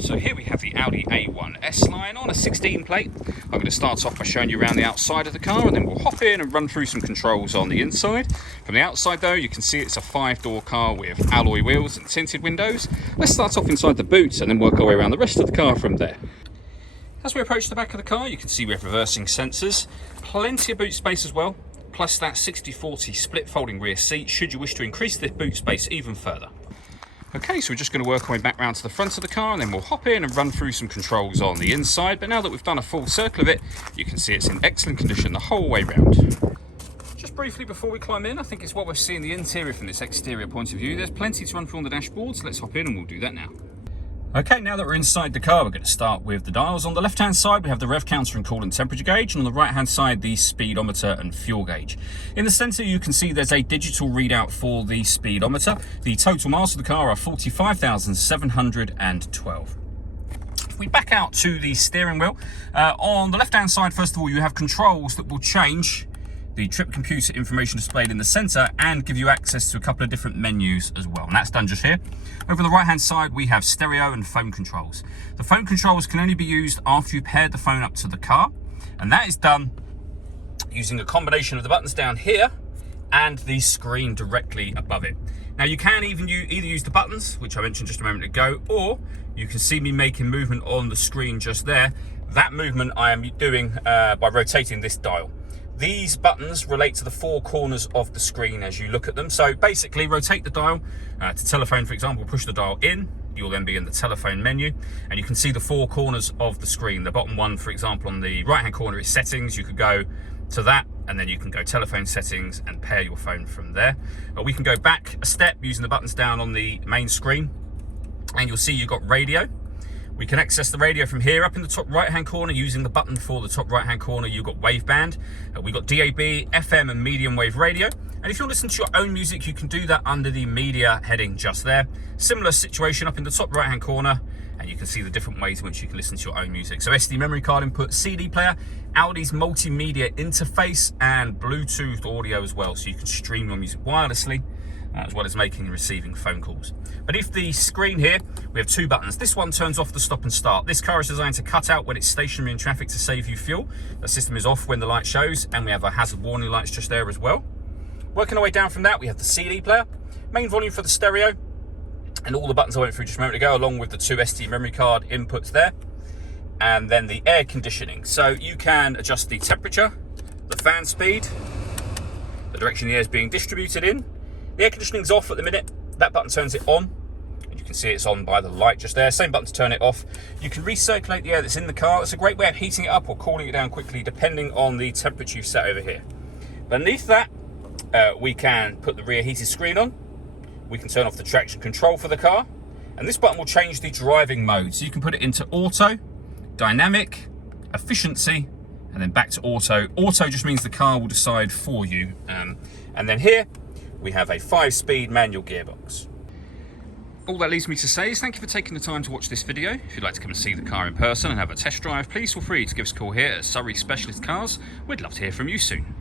So here we have the Audi A1 S line on a 16 plate. I'm going to start off by showing you around the outside of the car, and then we'll hop in and run through some controls on the inside. From the outside though, you can see it's a 5-door car with alloy wheels and tinted windows. Let's start off inside the boot and then work our way around the rest of the car from there. As we approach the back of the car, you can see we have reversing sensors, plenty of boot space as well, plus that 60/40 split folding rear seat should you wish to increase the boot space even further. Okay, so we're just going to work our way back round to the front of the car, and then we'll hop in and run through some controls on the inside. But now that we've done a full circle of it, you can see it's in excellent condition the whole way round. Just briefly before we climb in, I think it's what we're seeing the interior from this exterior point of view. There's plenty to run through on the dashboard, so let's hop in and we'll do that now. Okay, now that we're inside the car, we're going to start with the dials. On the left-hand side, we have the rev counter and coolant temperature gauge, and on the right-hand side, the speedometer and fuel gauge. In the centre, you can see there's a digital readout for the speedometer. The total miles of the car are 45,712. If we back out to the steering wheel, on the left-hand side, first of all, you have controls that will change the trip computer information displayed in the center and give you access to a couple of different menus as well, and that's done just here. Over on the right hand side, we have stereo and phone controls. The phone controls can only be used after you've paired the phone up to the car, and that is done using a combination of the buttons down here and the screen directly above it. Now you can either use the buttons, which I mentioned just a moment ago, or you can see me making movement on the screen just there. That movement I am doing by rotating this dial. These buttons relate to the four corners of the screen as you look at them. So basically, rotate the dial to telephone, for example, push the dial in, you'll then be in the telephone menu, and you can see the four corners of the screen. The bottom one, for example, on the right-hand corner is settings. You could go to that, and then you can go telephone settings and pair your phone from there. We can go back a step using the buttons down on the main screen, and you'll see you've got radio. We can access the radio from here. Up in the top right-hand corner, using the button for the top right-hand corner, you've got waveband. We've got DAB, FM, and medium wave radio. And if you want to listen to your own music, you can do that under the media heading just there. Similar situation up in the top right-hand corner, and you can see the different ways in which you can listen to your own music. So SD memory card input, CD player, Audi's multimedia interface, and Bluetooth audio as well. So you can stream your music wirelessly, as well as making and receiving phone calls. But if the screen here, we have two buttons. This one turns off the stop and start. This car is designed to cut out when it's stationary in traffic to save you fuel. The system is off when the light shows, and we have our hazard warning lights just there as well. Working our way down from that, we have the CD player, main volume for the stereo, and all the buttons I went through just a moment ago, along with the two SD memory card inputs there. And then the air conditioning. So you can adjust the temperature, the fan speed, the direction the air is being distributed in. The air conditioning's off at the minute. That button turns it on, and you can see it's on by the light just there. Same button to turn it off. You can recirculate the air that's in the car. It's a great way of heating it up or cooling it down quickly, depending on the temperature you've set over here. Beneath that, we can put the rear heated screen on. We can turn off the traction control for the car, and this button will change the driving mode. So you can put it into auto, dynamic, efficiency, and then back to auto. Auto just means the car will decide for you. And then here, we have a 5-speed manual gearbox. All that leaves me to say is thank you for taking the time to watch this video. If you'd like to come and see the car in person and have a test drive, please feel free to give us a call here at Surrey Specialist Cars. We'd love to hear from you soon.